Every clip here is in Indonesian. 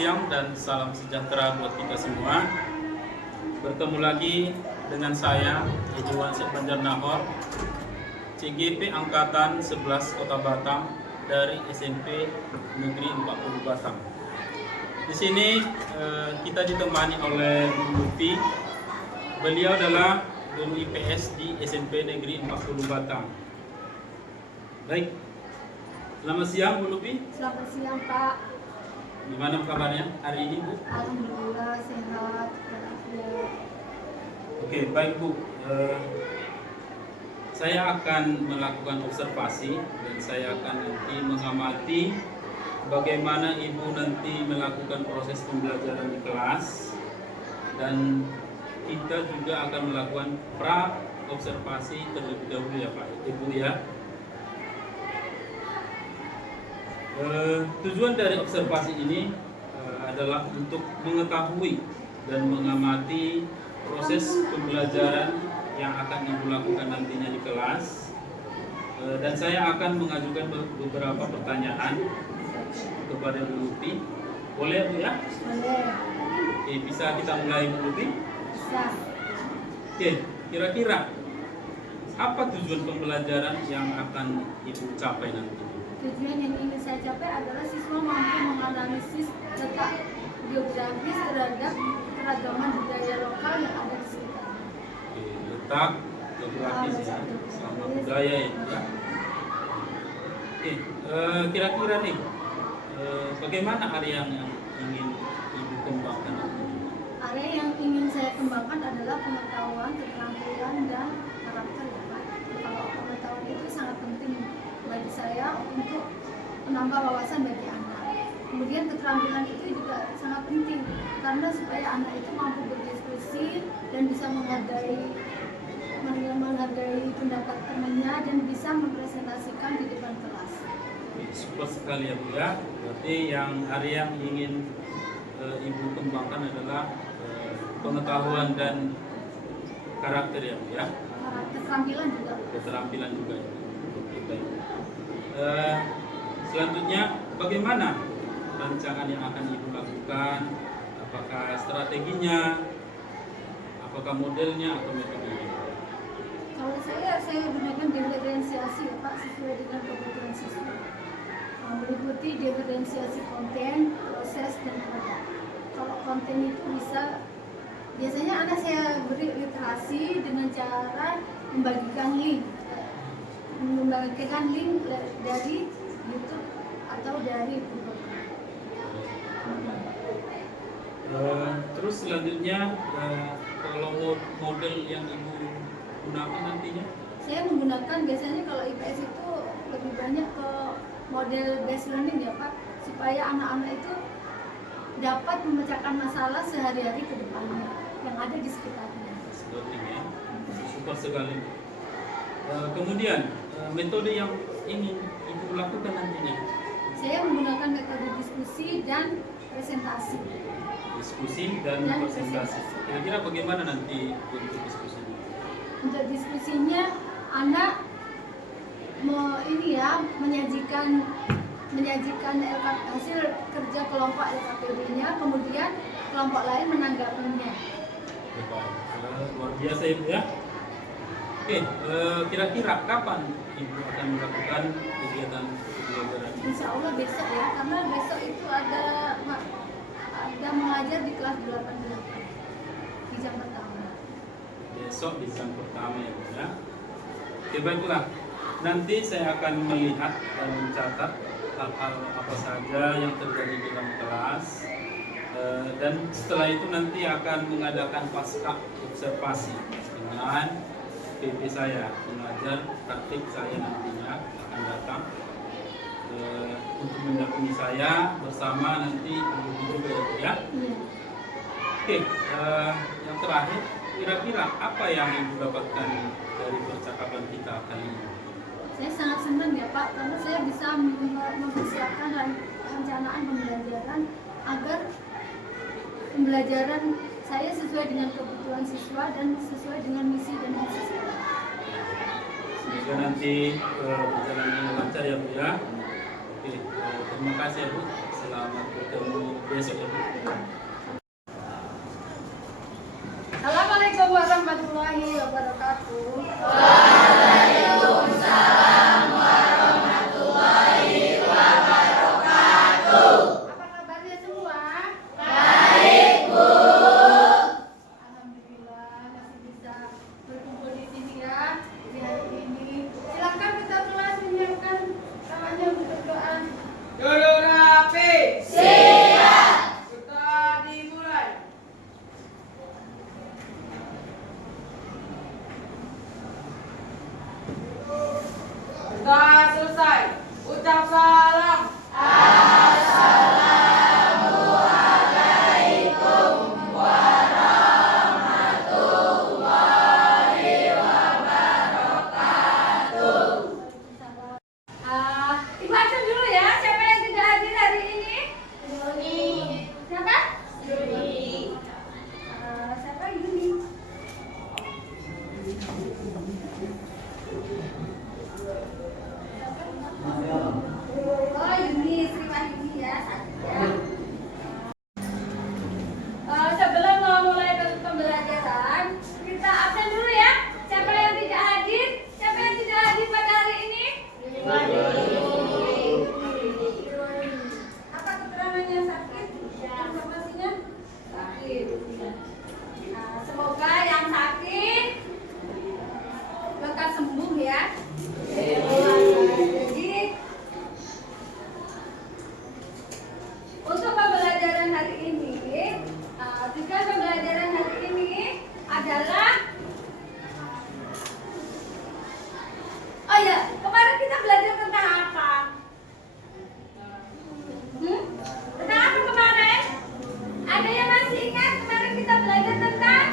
siang dan salam sejahtera buat kita semua. Bertemu lagi dengan saya, Ibu Wansek Banjarnahor, CGP Angkatan 11 Kota Batam dari SMP Negeri 40 Batam. Di sini kita ditemani oleh Bu Lutfi. Beliau adalah guru IPS di SMP Negeri 40 Batam. Baik, selamat siang Bu Lutfi. Selamat siang Pak. Gimana kabarnya hari ini Bu? Alhamdulillah sehat walafiat. Oke, baik Bu. Saya akan melakukan observasi dan saya akan nanti mengamati bagaimana Ibu nanti melakukan proses pembelajaran di kelas, dan kita juga akan melakukan pra observasi terlebih dahulu ya Pak Ibu ya. Tujuan dari observasi ini adalah untuk mengetahui dan mengamati proses pembelajaran yang akan Ibu lakukan nantinya di kelas, dan saya akan mengajukan beberapa pertanyaan kepada Bu Lutfi. Boleh Bu ya? Boleh. Oke, bisa kita mulai Bu Lutfi? Bisa. Oke, kira-kira apa tujuan pembelajaran yang akan Ibu capai nanti? Tujuan yang ingin saya capai adalah siswa mampu menganalisis letak geografis terhadap keragaman budaya lokal yang ada di sekitarnya. Oke, letak geografis ya, sama budaya ya. Oke, kira-kira nih, bagaimana area yang ingin Ibu kembangkan? Area yang ingin saya kembangkan adalah pengetahuan, keterampilan, dan karakter ya Pak. Kalau pengetahuan itu sangat penting bagi saya untuk menambah wawasan bagi anak. Kemudian keterampilan itu juga sangat penting karena supaya anak itu mampu berdiskusi dan bisa menghargai pendapat temannya dan bisa mempresentasikan di depan kelas. Super sekali ya Bu ya. Berarti yang area yang ingin Ibu kembangkan adalah pengetahuan dan karakter ya Bu ya. Keterampilan juga. Keterampilan juga ya. Oke, baik. Selanjutnya, bagaimana rancangan yang akan Ibu lakukan? Apakah strateginya, apakah modelnya, atau metodenya? Kalau saya gunakan diferensiasi ya Pak, sesuai dengan kebutuhan siswa. Meliputi diferensiasi konten, proses, dan produk. Kalau konten itu biasanya anak saya beri literasi dengan cara membagikan link dari YouTube atau dari Google. Terus selanjutnya, kalau model yang Ibu gunakan nantinya? Saya menggunakan biasanya kalau IPS itu lebih banyak ke model based learning ya Pak, supaya anak-anak itu dapat memecahkan masalah sehari-hari ke depannya yang ada di sekitarnya. Learning ya, super sekali. Kemudian metode yang ingin Ibu lakukan nantinya? Saya menggunakan metode diskusi dan presentasi. Diskusi dan presentasi. Kira-kira bagaimana nanti untuk diskusinya? Untuk diskusinya, anak menyajikan hasil kerja kelompok LKPD-nya, kemudian kelompok lain menanggapinya. Luar biasa Ibu ya. Oke, kira-kira kapan Ibu akan melakukan kegiatan pembelajaran? Insya Allah besok ya, karena besok itu ada mengajar di kelas 88 di jam pertama. Besok di jam pertama ya Bu ya. Oke, baiklah. Nanti saya akan melihat dan mencatat hal-hal apa saja yang terjadi di dalam kelas, dan setelah itu nanti akan mengadakan pasca observasi dengan PP saya, pengajar praktik saya nantinya akan datang untuk mendampingi saya bersama nanti guru ya. Oke, yang terakhir, kira-kira apa yang Ibu dapatkan dari percakapan kita kali ini? Saya sangat senang ya Pak, karena saya bisa mempersiapkan rencanaan pembelajaran agar pembelajaran saya sesuai dengan kebutuhan siswa dan sesuai dengan misi dan visi sekolah. Semoga nanti berjalan dengan lancar ya Bu ya. Oke, terima kasih ya Bu. Selamat bertemu besok ya Bu. Assalamualaikum warahmatullahi wabarakatuh. Apa kabarnya semua? Alhamdulillah masih bisa berkumpul di sini ya di hari ini. Silakan kita kelas menyiapkan kawannya untuk berdoa. Duduk rapi. Siap. Kita dimulai. Sudah selesai. Ucap salam. Ibu absen dulu ya. Siapa yang tidak hadir hari ini? Yuni. Siapa? Yuni. Siapa Yuni? Oh Yuni, Sri Wahyuni ya. Sebelum mulai pembelajaran, kita absen dulu ya. Siapa yang tidak hadir? Siapa yang tidak hadir pada hari ini? Apa keterangannya sakit? Informasinya sakit. Semoga yang sakit lekas sembuh ya. Jadi untuk pembelajaran hari ini, tujuan pembelajaran hari ini adalah oh ya, kemarin kita belajar tentang apa? Tentang apa kemarin? Ada yang masih ingat kemarin kita belajar tentang?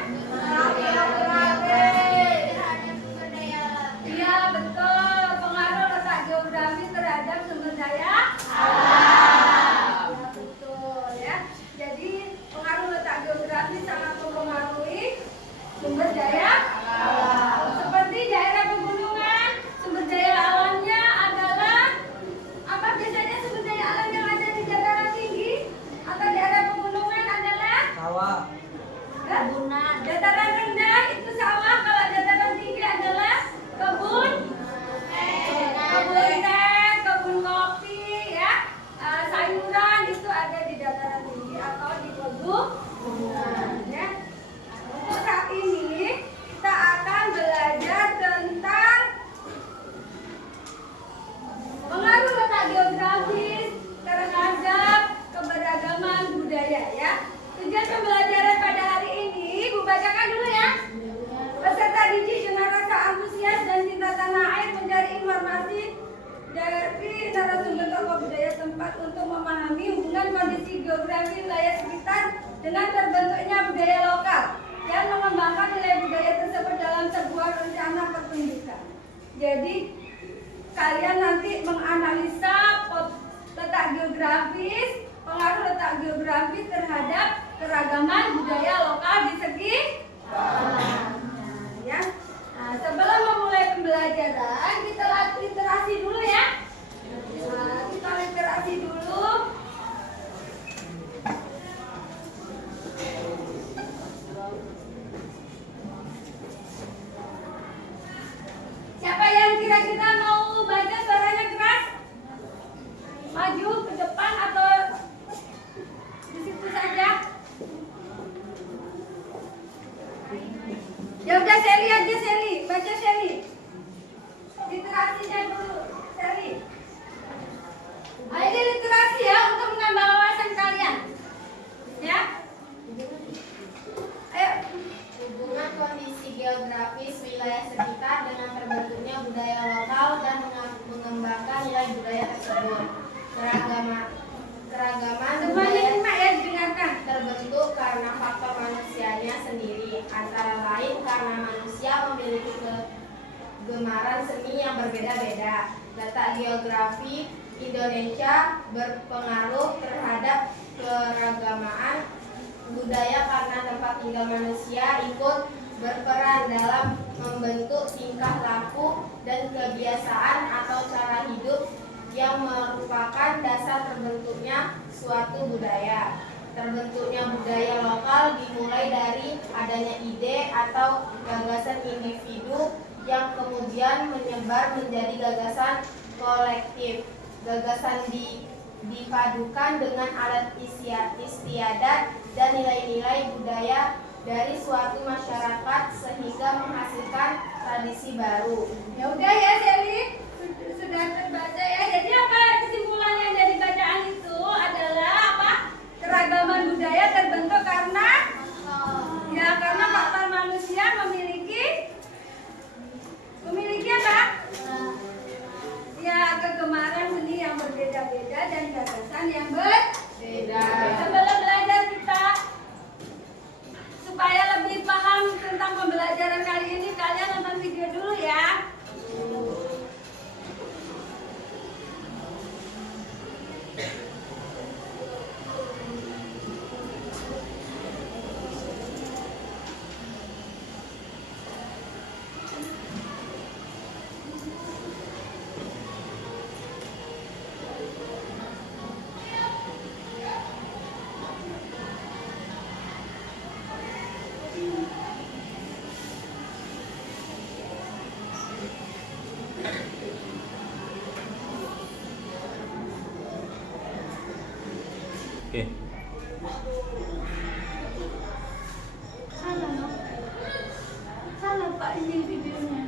Iya betul, pengaruh letak geografi terhadap sumber daya alam. Ya, betul ya. Jadi pengaruh letak geografi sangat mempengaruhi sumber daya alam. Seperti daerah pegunungan, sumber daya alamnya adalah apa biasanya sumber daya alam yang ada di dataran tinggi atau daerah pegunungan adalah Sawah. kebunan. Dataran rendah itu sawah, kalau dataran tinggi adalah kebun teh, kebun kopi ya. Sayuran itu ada di dataran tinggi atau di pegunungan ya. Untuk saat ini kita akan belajar tentang pengaruh letak geografis terhadap keberagaman budaya ya. Tujuan pembelajaran pada hari ini, Bu bacakan dulu ya. Peserta didik dengan rasa antusias dan cinta tanah air mencari informasi dari narasumber tokoh budaya tempat untuk memahami hubungan kondisi geografi wilayah sekitar dengan terbentuknya budaya lokal dan mengembangkan nilai budaya tersebut dalam sebuah rencana pertunjukan. Jadi kalian nanti menganalisa letak geografis, pengaruh letak geografis terhadap keragaman budaya lokal di sekitar. Ya. Nah, sebelum memulai pembelajaran, kita literasi dulu ya. Kita literasi dulu. Siapa yang kira-kira mau baca suaranya keras? Maju ke depan atau di situ saja? Ya udah Sally aja, Sally. Baca Sally. Literasinya dulu, Sally. Ini literasi ya untuk menambah wawasan kalian. Ya. Ayo. Hubungan kondisi geografis wilayah sekitar dengan terbentuknya budaya lokal dan mengembangkan nilai budaya tersebut. Keragaman Semuanya budaya simak ya, didengarkan. terbentuk karena faktor manusianya sendiri, antara lain karena manusia memiliki kegemaran seni yang berbeda-beda. Letak geografi Indonesia berpengaruh terhadap keragaman budaya karena tempat tinggal manusia ikut berperan dalam membentuk tingkah laku dan kebiasaan atau cara hidup yang merupakan dasar terbentuknya suatu budaya. terbentuknya budaya lokal dimulai dari adanya ide atau gagasan individu yang kemudian menyebar menjadi gagasan kolektif. Gagasan dipadukan dengan alat istiadat dan nilai-nilai budaya dari suatu masyarakat sehingga menghasilkan tradisi baru. Ya udah ya Sally, sudah terbaca ya. Jadi apa kesimpulan yang dari bacaan itu adalah apa? Keragaman budaya terbentuk karena faktor manusia memiliki apa? Ya, kegemaran seni yang berbeda-beda dan gagasan yang berbeda. Sebelum belajar kita supaya lebih paham tentang pembelajaran kali ini, kalian nonton video dulu ya. Oke. Salah Pak, ini videonya.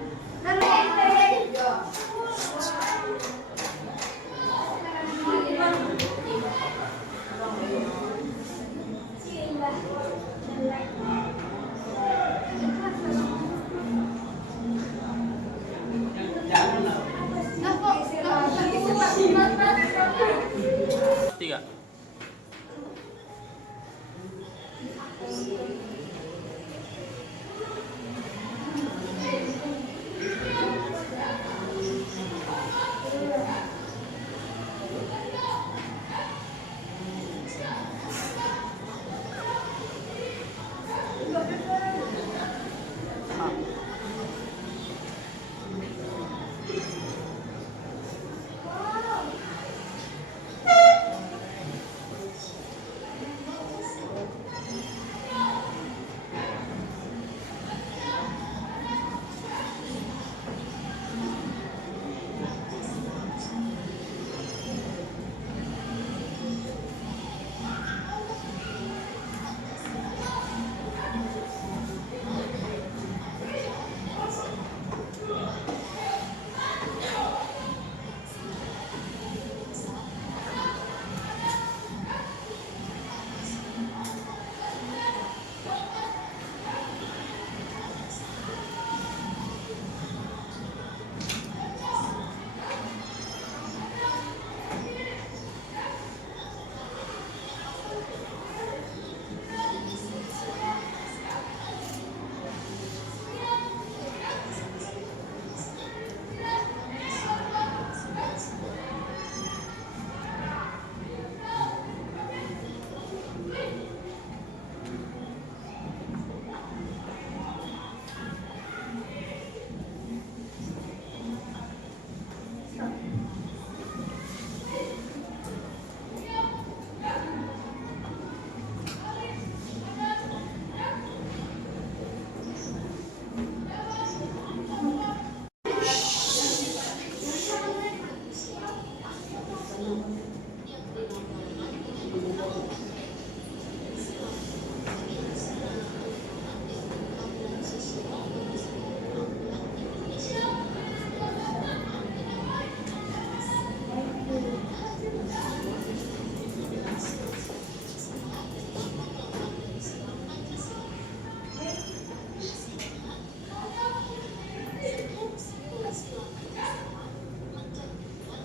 Tiga.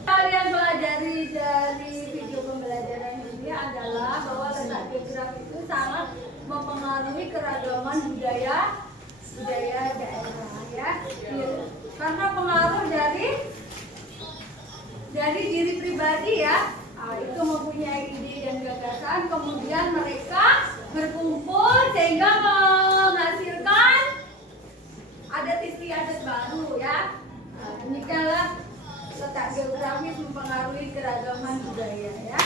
Kalian pelajari dari video pembelajaran ini adalah bahwa letak geografi itu sangat mempengaruhi keragaman budaya daerah ya. Karena pengaruh dari diri pribadi ya. Itu mempunyai ide dan gagasan, kemudian mereka berkumpul sehingga menghasilkan adat istiadat baru ya. Demikianlah letak geografis mempengaruhi keragaman budaya ya.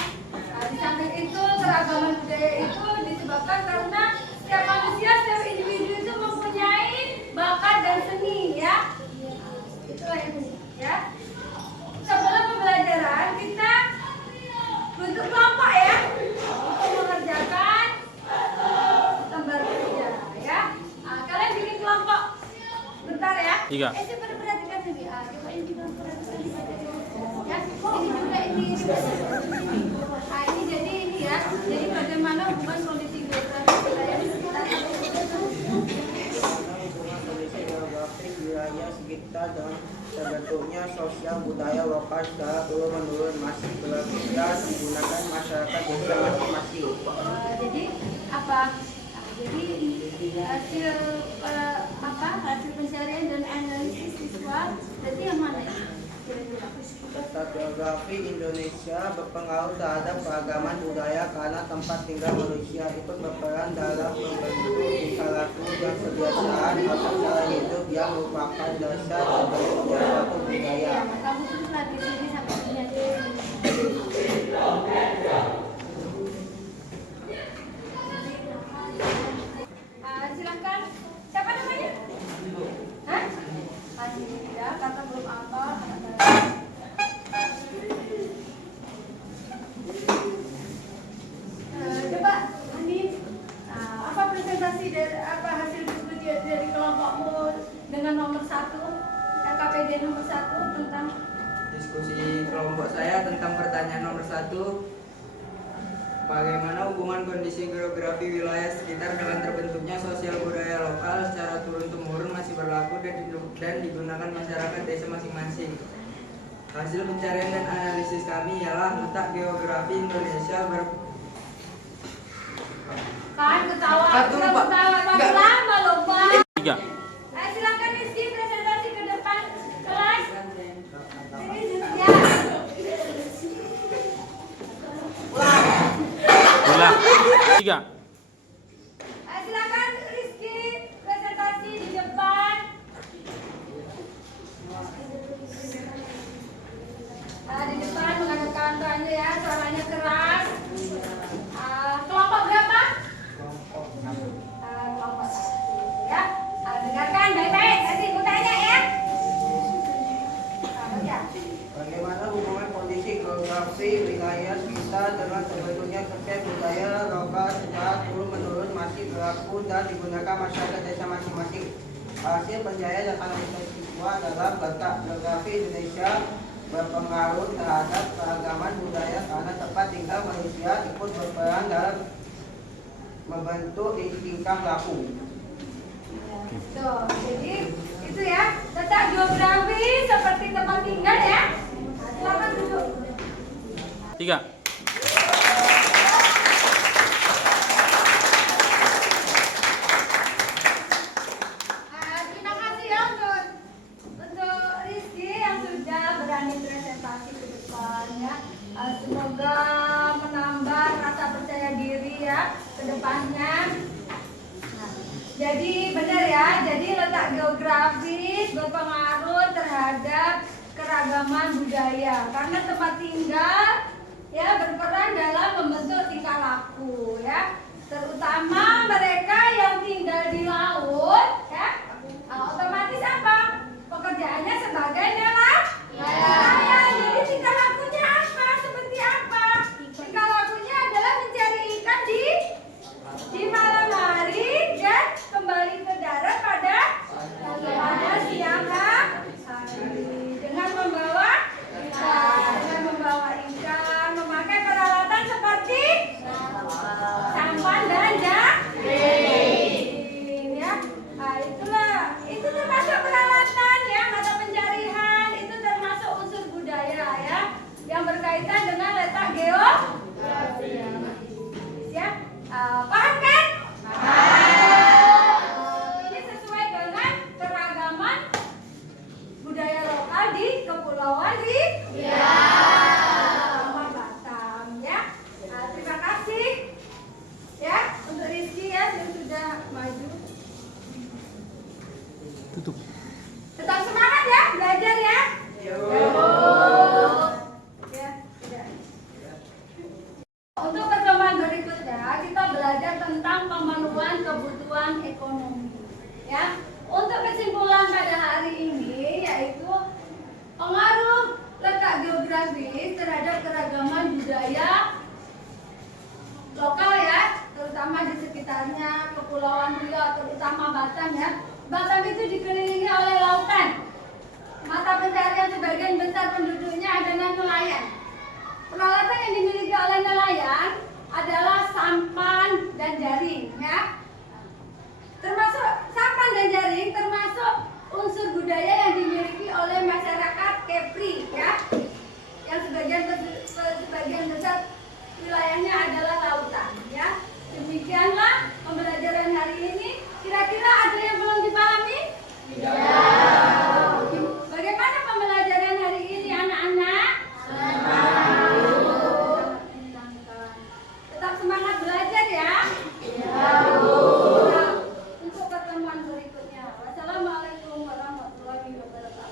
Di samping itu keragaman budaya itu disebabkan karena setiap manusia, setiap individu itu mempunyai bakat dan seni ya. Itulah yang unik ya. Sebelum pembelajaran kita bentuk kelompok ya untuk mengerjakan lembar kerja ya. Kalian bikin kelompok bentar ya. 3. Saya perhatikan sini. Coba ini perhatikan di baca ya. Ini juga ini. Ini jadi ini ya. Jadi bagaimana hubungan kondisi geografis wilayah di sekitar kondisi geografis wilayah sekitar dengan terbentuknya sosial budaya lokal secara turun-menurun masih berbeda menggunakan masyarakat desa masing-masing. Jadi apa? Jadi hasil hasil pencarian dan analisis siswa. Berarti yang mana ya? Data geografi Indonesia berpengaruh terhadap keragaman budaya karena tempat tinggal manusia ikut berperan dalam membentuk tingkah laku dan kebiasaan atau cara hidup yang merupakan dasar terbentuknya suatu budaya. Kamu tulis lagi sini sampai sini aja. Silakan. Siapa namanya? Hah? Haji ya, kata belum apa. Coba Andi, apa presentasi dari apa hasil diskusi dari kelompokmu dengan nomor 1 KKPD nomor 1 tentang Diskusi kelompok saya tentang pertanyaan nomor 1. Bagaimana hubungan kondisi geografi wilayah sekitar dengan terbentuknya sosial budaya lokal secara turun-temurun masih berlaku dan digunakan masyarakat desa masing-masing. Hasil pencarian dan analisis kami ialah letak geografi Indonesia kan ketawa Satu, Pak. Enggak. lama loh Pak. 3. Silakan Rizky presentasi ke depan kelas. Ini ya. Ulang. 3. Silakan Rizky presentasi di depan. Di depan menghadap kameranya ya, suaranya keras. Kelompok berapa? Kelompok 1 ya. Dengarkan baik-baik, nanti aku tanya ya. Baca. Bagaimana hubungan kondisi geografi wilayah sekitar dengan terbentuknya sosial budaya lokal secara turun-menurun masih berlaku dan digunakan masyarakat desa masing-masing. Hasil pencarian dan analisis siswa dalam letak geografi Indonesia berpengaruh terhadap keragaman budaya karena tempat tinggal manusia ikut berperan dalam membentuk tingkah laku. Tuh, jadi itu ya, letak geografi seperti tempat tinggal ya. Silakan duduk. 3. Terima kasih ya untuk Rizky yang sudah berani presentasi ke depan ya. Semoga menambah rasa percaya diri ya ke depannya. Jadi benar ya, jadi letak geografis berpengaruh terhadap keragaman budaya karena tempat tinggal ya berperan dalam membentuk tingkah laku ya, terutama mereka yang tinggal di laut ya. Otomatis apa? Pekerjaannya sebagai nelayan. Jadi tingkah lakunya apa? Seperti apa? Tingkah lakunya adalah mencari ikan di malam hari dan kembali ke darat pada siang hari dengan membawa ikan, memakai peralatan seperti sampan dan jaring ya. Itu termasuk peralatan ya, mata pencarian itu termasuk unsur budaya ya yang berkaitan dengan letak geografis ya. Paham kan? Ini sesuai dengan keragaman budaya lokal di Kepulauan Riau, Batam ya. Terima kasih ya untuk Rizky ya yang sudah maju. Tutup. Tetap semangat ya belajar ya. Ya, sudah. Untuk pertemuan berikutnya tentang pemenuhan kebutuhan ekonomi. Ya, untuk kesimpulan pada hari ini yaitu pengaruh letak geografis terhadap keragaman budaya lokal ya, terutama di sekitarnya Kepulauan Riau, terutama Batam ya. Batam itu dikelilingi oleh lautan. Mata pencarian sebagian besar penduduknya adalah nelayan. Peralatan yang dimiliki oleh nelayan adalah sampan dan jaring ya. Termasuk sampan dan jaring termasuk unsur budaya yang dimiliki oleh masyarakat Kepri ya. Yang sebagian besar wilayahnya adalah lautan ya. Demikianlah pembelajaran hari ini. Kira-kira ada yang belum dipahami? Bagaimana pembelajaran hari ini anak-anak? Tetap semangat belajar ya. Nah, untuk pertemuan berikutnya. Wassalamualaikum warahmatullahi wabarakatuh.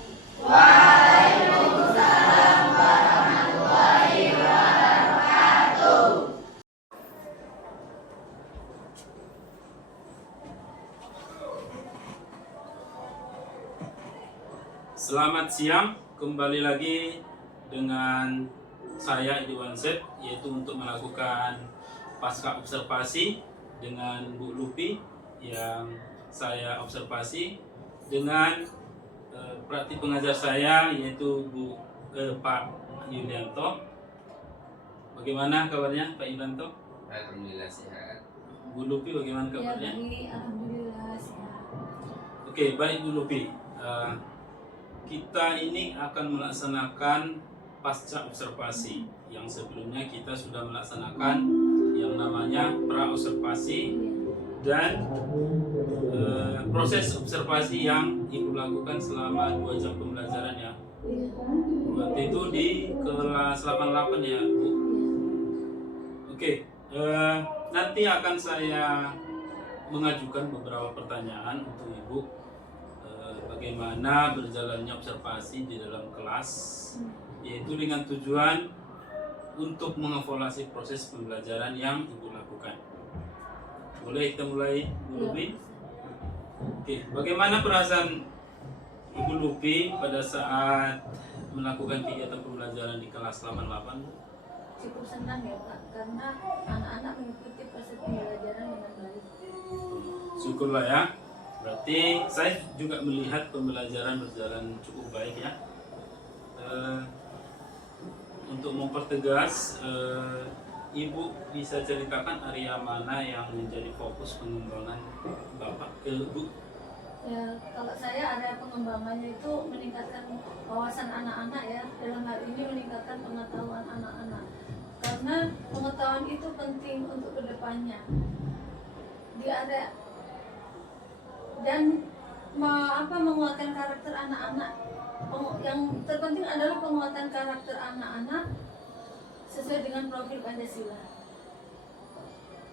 Selamat siang, kembali lagi dengan saya Iwan Set, yaitu untuk melakukan pasca observasi dengan Bu Lupi yang saya observasi dengan praktik pengajar saya yaitu Pak Yulianto. Bagaimana kabarnya Pak Yulianto? Alhamdulillah sehat. Bu Lupi bagaimana kabarnya? Alhamdulillah sehat. Oke, baik Bu Lupi. Kita ini akan melaksanakan pasca observasi yang sebelumnya kita sudah melaksanakan yang namanya pra observasi dan proses observasi yang Ibu lakukan selama 2 jam pembelajaran ya. Waktu itu di kelas 88 ya Bu. Oke, nanti akan saya mengajukan beberapa pertanyaan untuk Ibu. Bagaimana berjalannya observasi di dalam kelas, yaitu dengan tujuan untuk mengevaluasi proses pembelajaran yang Ibu lakukan. Boleh kita mulai, Bu Lupi? Oke, bagaimana perasaan Ibu Lupi pada saat melakukan kegiatan pembelajaran di kelas 88? Cukup senang ya Pak, karena anak-anak mengikuti proses pembelajaran dengan baik. Syukurlah ya. Berarti saya juga melihat pembelajaran berjalan cukup baik ya. Untuk mempertegas, Ibu bisa ceritakan area mana yang menjadi fokus pengembangan Bapak ke Bu? Ya, kalau saya area pengembangannya itu meningkatkan wawasan anak-anak ya. Dalam hal ini meningkatkan pengetahuan anak-anak. Karena pengetahuan itu penting untuk kedepannya. Di area dan menguatkan karakter anak-anak. Yang terpenting adalah penguatan karakter anak-anak sesuai dengan profil Pancasila.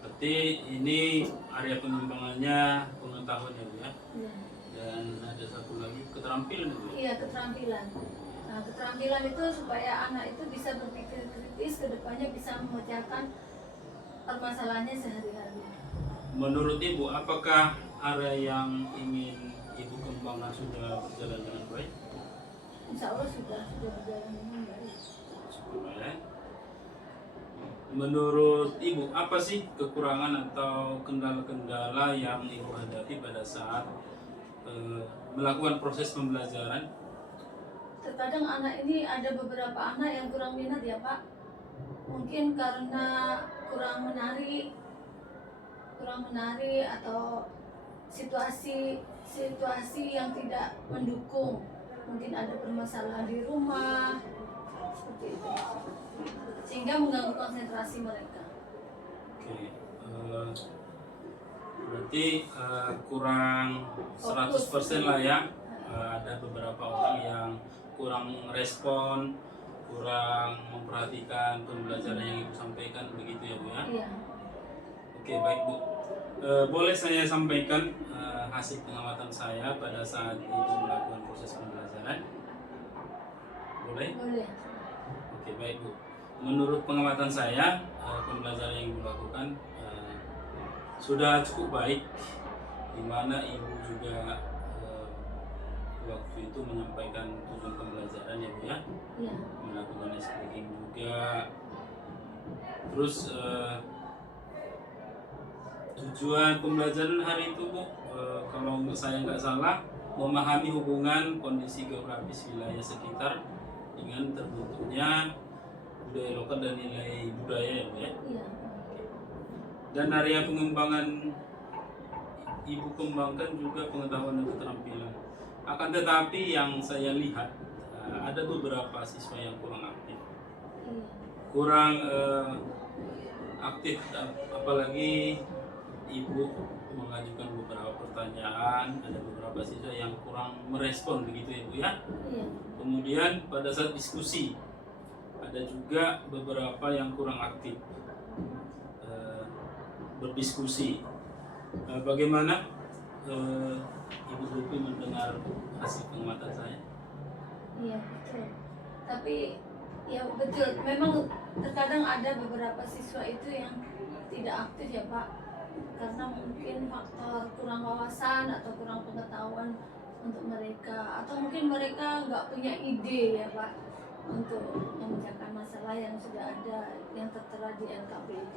Berarti ini area pengembangannya pengetahuan ya Bu ya. Ya. Dan ada satu lagi keterampilan Bu. Iya, keterampilan. Nah, keterampilan itu supaya anak itu bisa berpikir kritis, kedepannya bisa memecahkan permasalahannya sehari-hari. Menurut Ibu, apakah area yang ingin Ibu kembangkan sudah berjalan dengan baik? Insya Allah sudah berjalan dengan baik. Syukurlah ya. Menurut Ibu, apa sih kekurangan atau kendala-kendala yang Ibu hadapi pada saat melakukan proses pembelajaran? Terkadang anak ini ada beberapa anak yang kurang minat ya Pak. Mungkin karena kurang menari atau situasi yang tidak mendukung. Mungkin ada permasalahan di rumah seperti itu, sehingga mengganggu konsentrasi mereka. Oke, berarti kurang 100% lah ya. Ada beberapa orang yang kurang respon, kurang memperhatikan pembelajaran yang Ibu sampaikan, begitu ya Bu ya? Iya. Oke, baik Bu. Boleh saya sampaikan hasil pengamatan saya pada saat Ibu melakukan proses pembelajaran? Boleh? Boleh. Oke, baik Bu. Menurut pengamatan saya, pembelajaran yang Ibu lakukan sudah cukup baik, di mana ibu juga waktu itu menyampaikan tujuan pembelajaran ya Bu ya, Iya. melakukan speaking juga. Terus tujuan pembelajaran hari itu Bu, kalau saya nggak salah, memahami hubungan kondisi geografis wilayah sekitar dengan terbentuknya budaya lokal dan nilai budaya ya Bu ya. Iya. Dan area pengembangan ibu kembangkan juga pengetahuan dan keterampilan. Akan tetapi yang saya lihat ada beberapa siswa yang kurang aktif, Iya. kurang aktif, apalagi ibu mengajukan beberapa pertanyaan, ada beberapa siswa yang kurang merespon begitu ya Bu ya. Iya. Kemudian pada saat diskusi ada juga beberapa yang kurang aktif berdiskusi. Bagaimana Ibu Lupi mendengar hasil pengamatan saya? Iya, betul. Tapi ya betul, memang terkadang ada beberapa siswa itu yang tidak aktif ya Pak, karena mungkin faktor kurang wawasan atau kurang pengetahuan untuk mereka, atau mungkin mereka nggak punya ide ya Pak untuk memecahkan masalah yang sudah ada yang tertera di LKPD.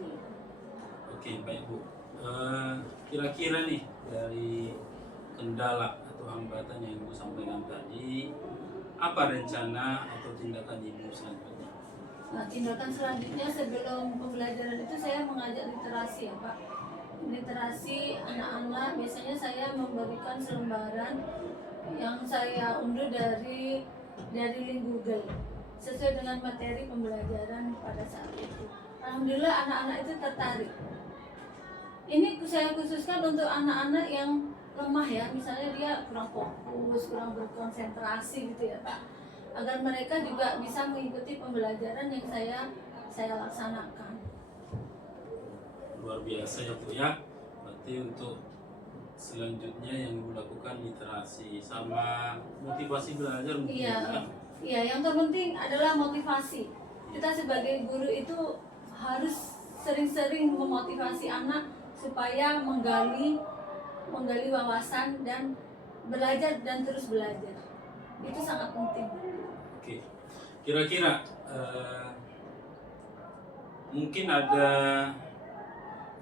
Oke, baik Bu. Kira-kira nih dari kendala atau hambatan yang Ibu sampaikan tadi, apa rencana atau tindakan Ibu selanjutnya? Nah, tindakan selanjutnya sebelum pembelajaran itu saya mengajak literasi ya Pak. Literasi anak-anak, biasanya saya memberikan selembaran yang saya unduh dari link Google sesuai dengan materi pembelajaran pada saat itu. Alhamdulillah anak-anak itu tertarik. Ini saya khususkan untuk anak-anak yang lemah ya, misalnya dia kurang fokus, kurang berkonsentrasi gitu ya Pak, agar mereka juga bisa mengikuti pembelajaran yang saya laksanakan. Luar biasa ya Bu ya. Berarti untuk selanjutnya yang Ibu lakukan literasi sama motivasi belajar mungkin Iya, ya. iya, yang terpenting adalah motivasi. Kita sebagai guru itu harus sering-sering memotivasi anak supaya menggali wawasan dan belajar dan terus belajar. Itu sangat penting. Oke, kira-kira mungkin ada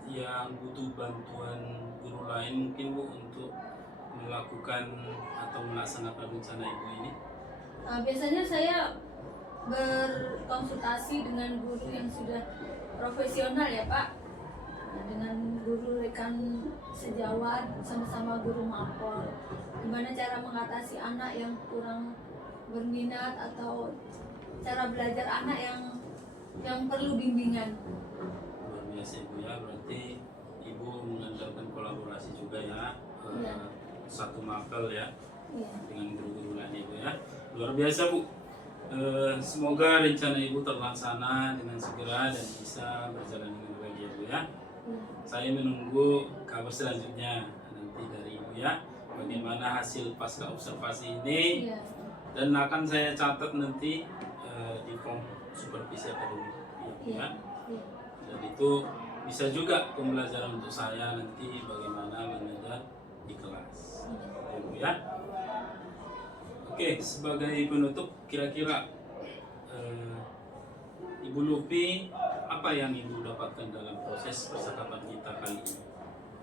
yang butuh bantuan guru lain mungkin Bu untuk melakukan atau melaksanakan rencana Ibu ini? Biasanya saya berkonsultasi dengan guru yang sudah profesional ya Pak, dengan guru rekan sejawat, sama-sama guru mapol, gimana cara mengatasi anak yang kurang berminat atau cara belajar anak yang perlu bimbingan. Luar biasa Ibu ya, berarti Ibu mengandalkan kolaborasi juga ya, Iya. satu mapel ya Iya. dengan guru-guru lain Ibu ya. Luar biasa Bu. Semoga rencana Ibu terlaksana dengan segera dan bisa berjalan dengan baik ya Bu ya. Iya. Saya menunggu kabar selanjutnya nanti dari Ibu ya, bagaimana hasil pasca observasi ini, Iya. dan akan saya catat nanti di form supervisi akademik Iya. ya. Iya. Dan itu bisa juga pembelajaran untuk saya nanti bagaimana mengajar di kelas Ibu ya. Oke, sebagai penutup kira-kira Ibu Lupi, apa yang Ibu dapatkan dalam proses percakapan kita kali ini?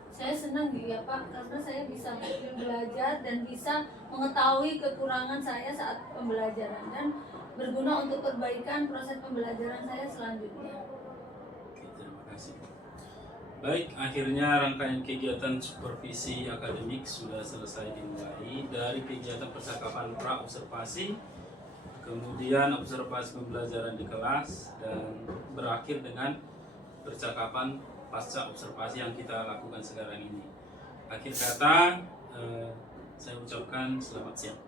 Saya senang ya Pak, karena saya bisa belajar dan bisa mengetahui kekurangan saya saat pembelajaran dan berguna untuk perbaikan proses pembelajaran saya selanjutnya. Oke, terima kasih. Baik, akhirnya rangkaian kegiatan supervisi akademik sudah selesai dimulai dari kegiatan percakapan pra-observasi, kemudian observasi pembelajaran di kelas, dan berakhir dengan percakapan pasca observasi yang kita lakukan sekarang ini. Akhir kata, saya ucapkan selamat siang.